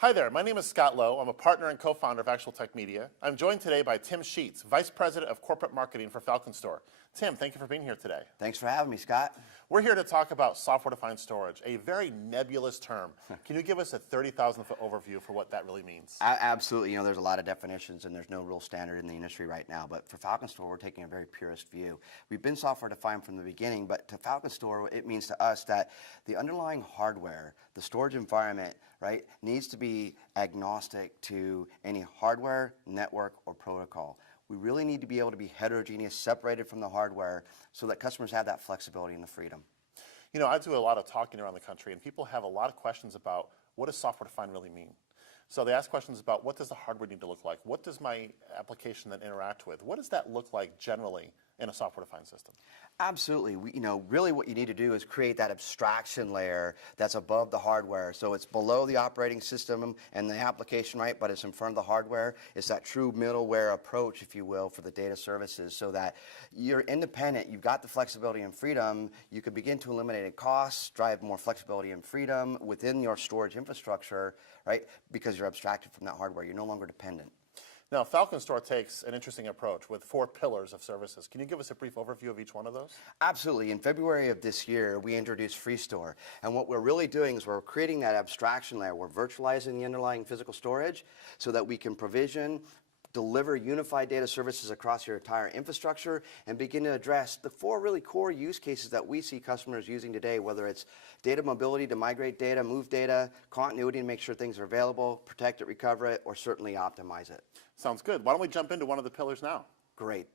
Hi there, my name is Scott Lowe. I'm a partner and co-founder of Actual Tech Media. I'm joined today by Tim Sheets, Vice President of Corporate Marketing for FreeStor. Tim, thank you for being here today. Thanks for having me, Scott. We're here to talk about software-defined storage, a very nebulous term. Can you give us a 30,000-foot overview for what that really means? Absolutely. There's a lot of definitions and there's no real standard in the industry right now. But for FreeStor, we're taking a very purist view. We've been software-defined from the beginning, but to FreeStor, it means to us that the underlying hardware, the storage environment, right, needs to be agnostic to any hardware, network, or protocol. We really need to be able to be heterogeneous, separated from the hardware, so that customers have that flexibility and the freedom. You know, I do a lot of talking around the country, and people have a lot of questions about what does software-defined really mean? So they ask questions about what does the hardware need to look like? What does my application then interact with? What does that look like generally in a software-defined system? Absolutely. Really what you need to do is create that abstraction layer that's above the hardware. So it's below the operating system and the application, right? But it's in front of the hardware. It's that true middleware approach, if you will, for the data services so that you're independent. You've got the flexibility and freedom. You can begin to eliminate costs, drive more flexibility and freedom within your storage infrastructure, right? Because you're abstracted from that hardware. You're no longer dependent. Now, FreeStor takes an interesting approach with 4 pillars of services. Can you give us a brief overview of each one of those? Absolutely. In February of this year, we introduced FreeStor. And what we're really doing is we're creating that abstraction layer. We're virtualizing the underlying physical storage so that we can provision, deliver unified data services across your entire infrastructure and begin to address the 4 really core use cases that we see customers using today, whether it's data mobility to migrate data, move data, continuity to make sure things are available, protect it, recover it, or certainly optimize it. Sounds good. Why don't we jump into one of the pillars now? Great.